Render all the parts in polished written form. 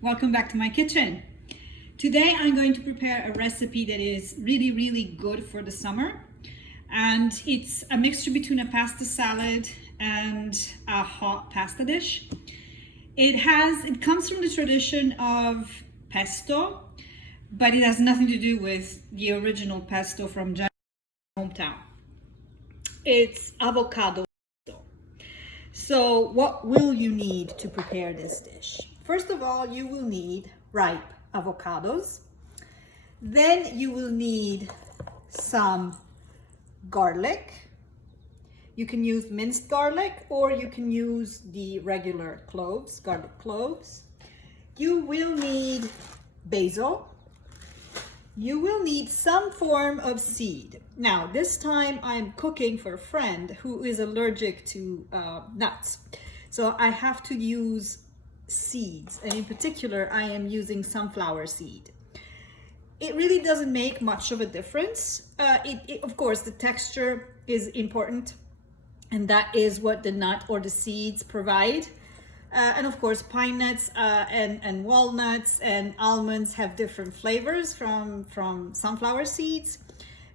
Welcome back to my kitchen. Today I'm going to prepare a recipe that is really good for the summer, and it's a mixture between a pasta salad and a hot pasta dish. It comes from the tradition of pesto, but it has nothing to do with the original pesto from my hometown. It's avocado pesto. So what will you need to prepare this dish? First of all, you will need ripe avocados. Then you will need some garlic. You can use minced garlic or you can use the regular cloves, garlic cloves. You will need basil. You will need some form of seed. Now, this time I'm cooking for a friend who is allergic to nuts. So I have to use seeds, and in particular I am using sunflower seed. It really doesn't make much of a difference. Of course, the texture is important, and that is what the nut or the seeds provide. And of course, pine nuts and walnuts and almonds have different flavors from sunflower seeds,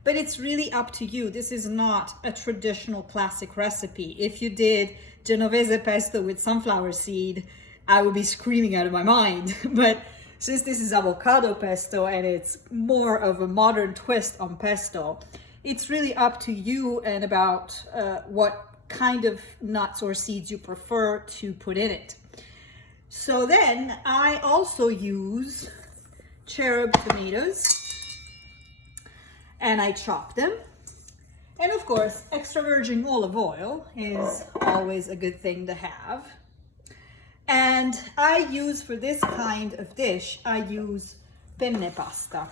but it's really up to you. This is not a traditional classic recipe. If you did Genovese pesto with sunflower seed, I would be screaming out of my mind. But since this is avocado pesto and it's more of a modern twist on pesto, it's really up to you and about what kind of nuts or seeds you prefer to put in it. So then I also use cherub tomatoes and I chop them. And of course, extra virgin olive oil is always a good thing to have. And I use, for this kind of dish, I use penne pasta.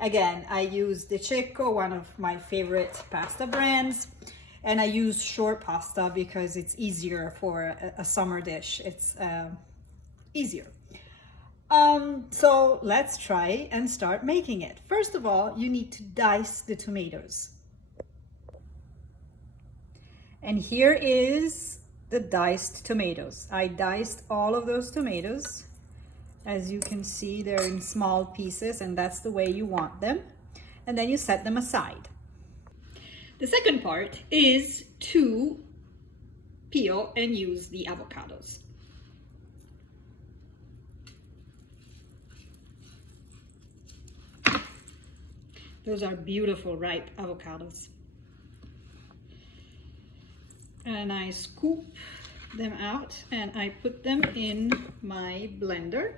Again, I use the Cecco, one of my favorite pasta brands. And I use short pasta because it's easier for a summer dish. It's easier. So let's try and start making it. First of all, you need to dice the tomatoes. And here is the diced tomatoes. I diced all of those tomatoes. As you can see, they're in small pieces, and that's the way you want them. And then you set them aside. The second part is to peel and use the avocados. Those are beautiful ripe avocados. And I scoop them out and I put them in my blender.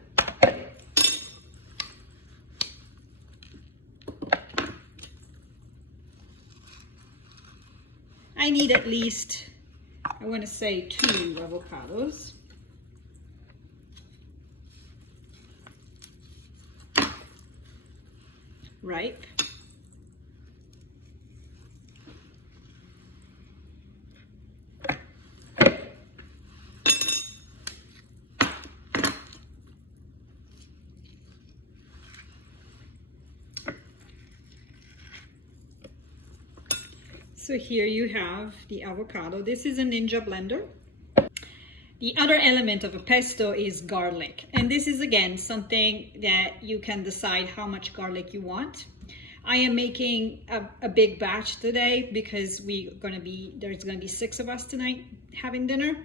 I need at least, I want to say 2 avocados. Ripe. So here you have the avocado. This is a Ninja blender. The other element of a pesto is garlic. And this is, again, something that you can decide how much garlic you want. I am making a big batch today because there's gonna be 6 of us tonight having dinner,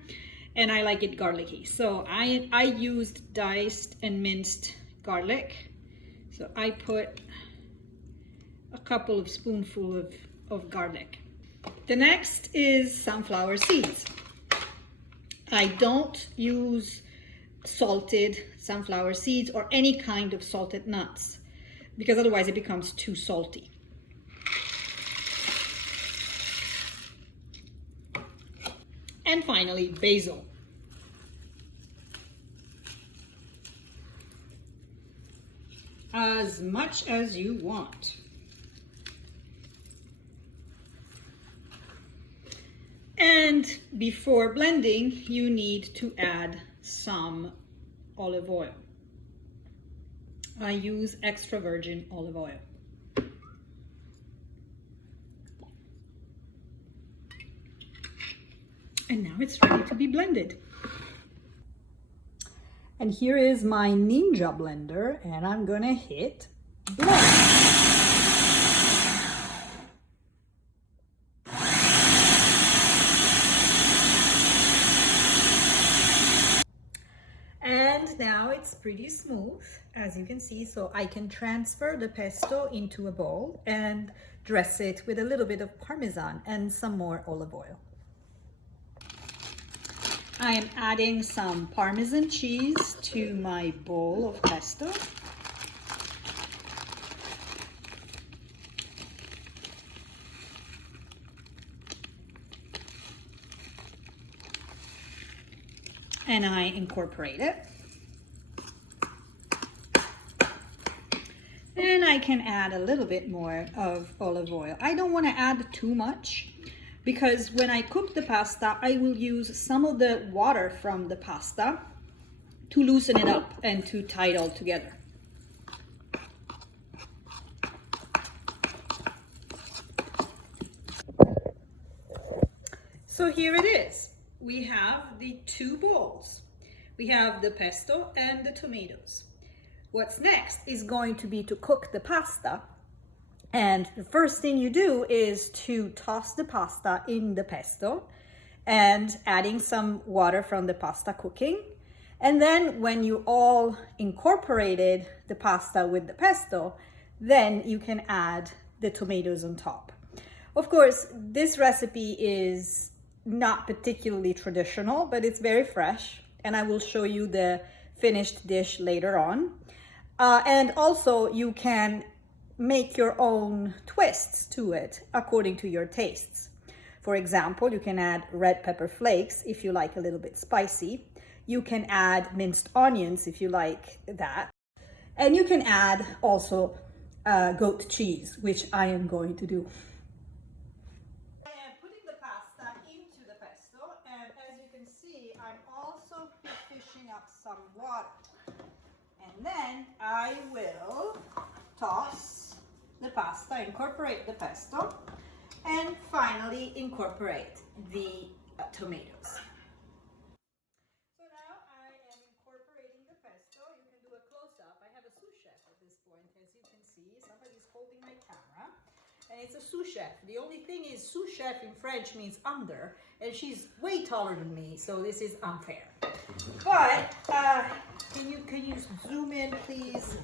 and I like it garlicky. So I used diced and minced garlic. So I put a couple of spoonfuls of garlic. The next is sunflower seeds. I don't use salted sunflower seeds or any kind of salted nuts because otherwise it becomes too salty. And finally, basil. As much as you want. And before blending, you need to add some olive oil. I use extra virgin olive oil. And now it's ready to be blended. And here is my Ninja blender, and I'm gonna hit blend. And now it's pretty smooth, as you can see, so I can transfer the pesto into a bowl and dress it with a little bit of Parmesan and some more olive oil. I am adding some Parmesan cheese to my bowl of pesto. And I incorporate it. And I can add a little bit more of olive oil. I don't want to add too much because when I cook the pasta, I will use some of the water from the pasta to loosen it up and to tie it all together. So here it is. We have the two bowls. We have the pesto and the tomatoes. What's next is going to be to cook the pasta. And the first thing you do is to toss the pasta in the pesto and adding some water from the pasta cooking. And then when you all incorporated the pasta with the pesto, then you can add the tomatoes on top. Of course, this recipe is not particularly traditional, but it's very fresh, and I will show you the finished dish later on. And also you can make your own twists to it according to your tastes. For example, you can add red pepper flakes if you like a little bit spicy. You can add minced onions if you like that. And you can add also goat cheese, which I am going to do. I'm also fishing up some water, and then I will toss the pasta, incorporate the pesto, and finally incorporate the tomatoes. So now I am incorporating the pesto. You can do a close-up. I have a sous chef at this point, as you can see. Somebody's holding my camera. And it's a sous chef. The only thing is sous chef in French means under, and she's way taller than me, so this is unfair. But can you zoom in, please?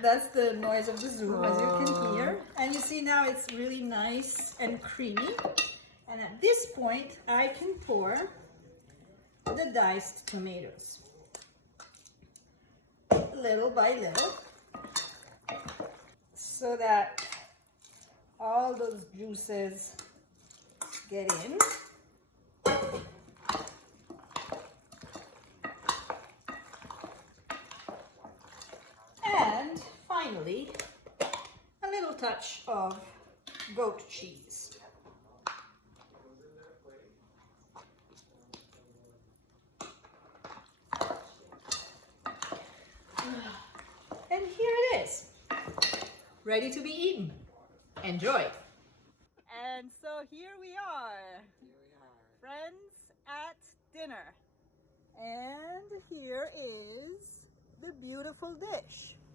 That's the noise of the zoom, as you can hear. And you see now it's really nice and creamy. And at this point, I can pour the diced tomatoes, little by little, so that all those juices get in. And finally, a little touch of goat cheese. And here it is, ready to be eaten. Enjoy. And so here we are, friends at dinner. And here is the beautiful dish.